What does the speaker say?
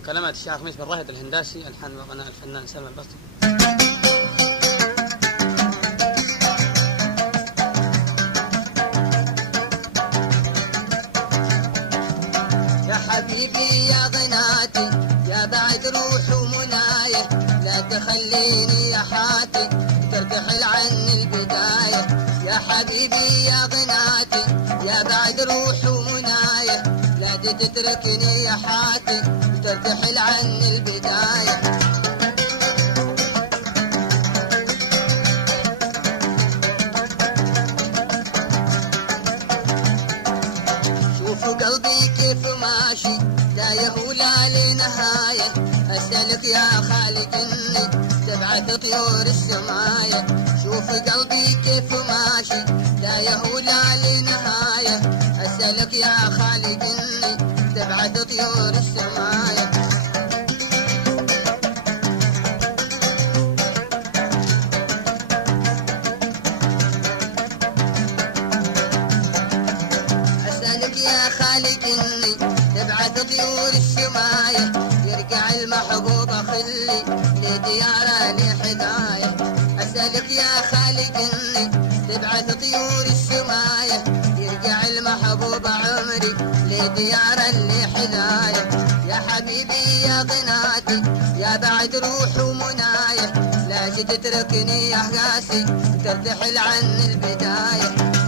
من كلمات الشاعر خميس بن راشد الهنداسي، ألحان وغناء الفنان سلمى البسطي. يا حبيبي يا غناتي يا بعد روح ومناية، لا تخليني يا حاتي ترتحل عني البداية. يا حبيبي يا غناتي يا بعد روح ومناية، لا تتركني يا حاتي ترتحل عني البداية. شوفوا قلبي كيف ماشي تايه ولا لنهاية، أسألك يا خالق إني تبعث طيور السماية. شوف قلبي كيف ماشي تايه ولا لنهاية، أسألك يا خالق إني تبعث طيور السماية. أسألك يا خالق إني تبعث طيور السماية، يرجع المحبوب خلي لدياره لحداية. أسألك يا خالق إني تبعث طيور السماية، يرجع المحبوب عمري لدياره لحداية. يا حبيبي يا غناتي يا بعد روح ومناية، لا تتركني يا قاسي ترتحل عن البداية.